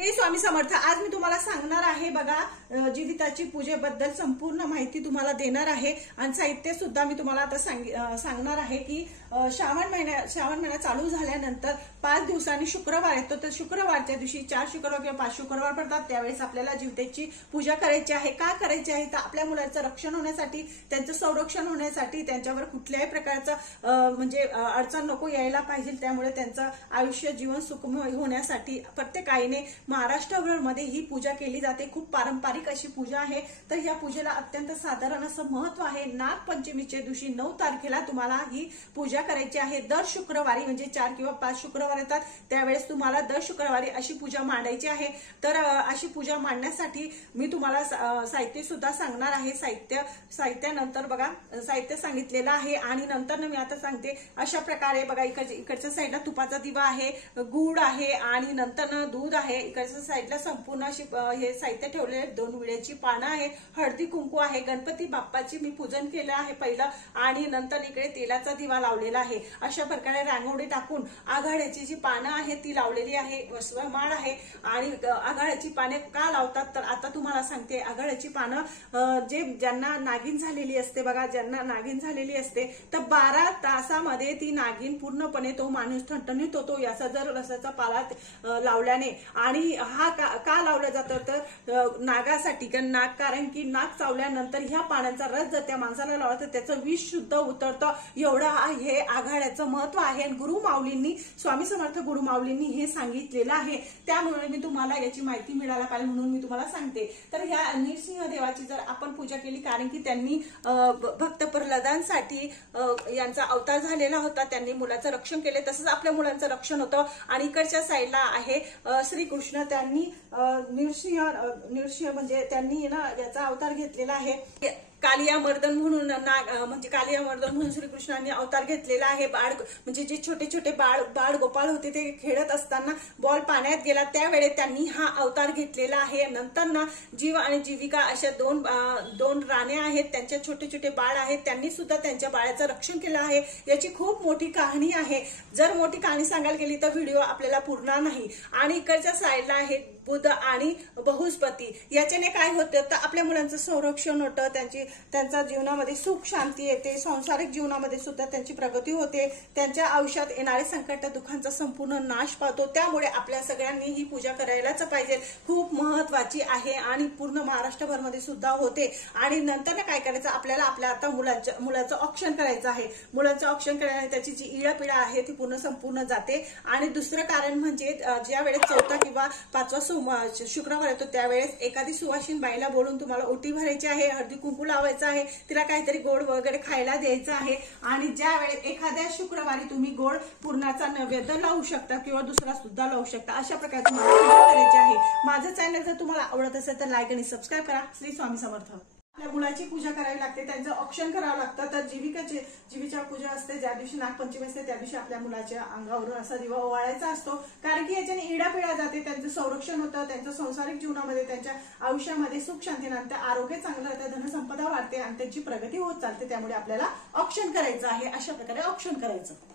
श्री स्वामी समर्थ। आज मी तुम्हाला सांगणार आहे बघा जीविताची पूजेबद्दल संपूर्ण माहिती तुम्हाला देणार आहे आणि साहित्य सुद्धा मी तुम्हाला आता सांगणार आहे की श्रावण महिना चालू झाल्यानंतर 5 दिवसांनी शुक्रवार येतो, तर शुक्रवारच्या दिवशी 4 शुक्रवार किंवा 5 शुक्रवार पडतात, त्यावेळेस आपल्याला जीविताची पूजा करायची आहे। का करायची आहे तर आपल्या मुलांचं रक्षण होण्यासाठी, त्यांचं संरक्षण होण्यासाठी, त्यांच्यावर कुठल्याही प्रकारचं म्हणजे अडचण नको यायला पाहिजे, त्यामुळे त्यांचं आयुष्य जीवन सुखमय होण्यासाठी प्रत्येक आईने महाराष्ट्रभरमध्ये ही पूजा केली जाते। खूप पारंपरिक अशी पूजा आहे। तर या पूजेला अत्यंत साधारण असं महत्व आहे। नागपंचमीच्या दिवशी 9 तारखेला तुम्हाला ही पूजा करायची आहे। दर शुक्रवारी म्हणजे 4 किंवा 5 शुक्रवार येतात, त्यावेळेस तुम्हाला दर शुक्रवारी अशी पूजा मांडायची आहे। तर अशी पूजा मांडण्यासाठी मी तुम्हाला साहित्य सुद्धा सांगणार आहे। साहित्यानंतर बघा साहित्य सांगितलेलं आहे आणि नंतर मी आता सांगते। अशा प्रकारे बघा इकडच्या साईडला तुपाचा दिवा आहे, गूळ आहे आणि नंतर दूध आहे। इकडच्या साईडला संपूर्ण अशी हे साहित्य ठेवले, 2 विड्याची पानं आहे, हळदी कुंकू आहे, गणपती बाप्पाची मी पूजन केलं आहे पहिलं आणि नंतर इकडे तेलाचा दिवा लावलेला आहे। अशा प्रकारे रांगोळी टाकून आघाड्याची जी पानं आहेत ती लावलेली आहे, माळ आहे। आणि आघाड्याची पाने का लावतात तर आता तुम्हाला सांगते। आघाड्याची पानं ज्यांना नागिन झालेली असते बघा, ज्यांना नागिन झालेली असते तर 12 तासामध्ये ती नागिन पूर्णपणे तो माणूस ठणठणीत होतो। याचा जर रसाचा पाला लावल्याने आणि हा का लावला जातं तर नागासाठी, कारण की नाग चावल्यानंतर ह्या पाण्याचा रस जर त्या माणसाला लावला तर त्याचं विष शुद्ध उतरतं। एवढं हे आघाड्याचं महत्व आहे आणि गुरुमाऊलींनी, स्वामी समर्थ गुरुमाऊलींनी हे सांगितलेलं आहे। त्यामुळे मी तुम्हाला याची माहिती मिळायला पाहिजे म्हणून मी तुम्हाला सांगते। तर ह्या नृसिंह देवाची जर आपण पूजा केली, कारण की त्यांनी भक्त प्रल्हादांसाठी यांचा अवतार झालेला होता, त्यांनी मुलाचं रक्षण केले, तसंच आपल्या मुलांचं रक्षण होतं। आणि इकडच्या साईडला आहे श्रीकृष्ण, त्यांनी नृसिंह म्हणजे त्यांनी ना याचा अवतार घेतलेला आहे। कालिया मर्दन म्हणून म्हणजे कालिया मर्दन म्हणून श्रीकृष्णांनी अवतार घेतलेला आहे। बाळ म्हणजे जे छोटे छोटे बाळ गोपाळ होते ते खेळत असताना बॉल पाण्यात गेला, त्यावेळी त्यांनी हा अवतार घेतलेला आहे। नंतर ना जीव आणि जीविका अशा दोन राण्या आहेत, त्यांच्या छोटे छोटे बाळ आहेत, त्यांनी सुद्धा त्यांच्या बाळाचं रक्षण केलं आहे। याची खूप मोठी कहाणी आहे। जर मोठी कहाणी सांगायला गेली तर व्हिडिओ आपल्याला पुरणार नाही। आणि इकडच्या साईडला आहे बुध आणि बहुस्पती। याच्याने काय होतं तर आपल्या मुलांचं संरक्षण होतं, त्यांच्या जीवनामध्ये सुख शांती येते, सांसारिक जीवनामध्ये सुद्धा त्यांची प्रगती होते, त्यांच्या आयुष्यात येणारे संकट दुःखांचा संपूर्ण नाश पावतो। त्यामुळे आपल्या सगळ्यांनी ही पूजा करायलाच पाहिजे, खूप महत्वाची आहे आणि पूर्ण महाराष्ट्रभरमध्ये सुद्धा होते। आणि नंतर काय करायचं आपल्याला, आपल्या आता मुलाचं ऑप्शन करायचं आहे। मुलाचं ऑप्शन केल्याने त्याची जी इडापिडा आहे ती संपूर्ण जाते। आणि दुसरं कारण म्हणजे ज्या वेळेस 4था किंवा 5वा शुक्रवार येतो त्यावेळेस एखादी सुवासिन बाईला बोलून तुम्हाला ओटी भरायची आहे, हळदी कुंकू लावायचं आहे, तिला काहीतरी गोड वगैरे खायला द्यायचं आहे। आणि ज्या वेळेस एखाद्या शुक्रवारी तुम्ही गोड पूर्णाचा नैवेद्य लावू शकता किंवा दुसरा सुद्धा लावू शकता। अशा प्रकारे तुम्हाला पूजा करायची आहे। माझं चॅनल जर तुम्हाला आवडत असेल तर लाईक आणि सबस्क्राईब करा। श्री स्वामी समर्थ। आपल्या मुलाची पूजा करावी लागते, त्यांचं ऑप्शन करावं लागतं। तर जीविका पूजा असते, ज्या दिवशी नागपंचमी असते त्या दिवशी आपल्या मुलाच्या अंगावरून असा दिवा ओवाळायचा असतो, कारण की याच्याने इडापिडा जाते, त्यांचं संरक्षण होतं, त्यांच्या संसारिक जीवनामध्ये, त्यांच्या आयुष्यामध्ये सुख शांती नांदते, आरोग्य चांगलं राहतं, धनसंपदा वाढते आणि त्यांची प्रगती होत चालते। त्यामुळे आपल्याला ऑप्शन करायचं आहे, अशा प्रकारे ऑप्शन करायचं।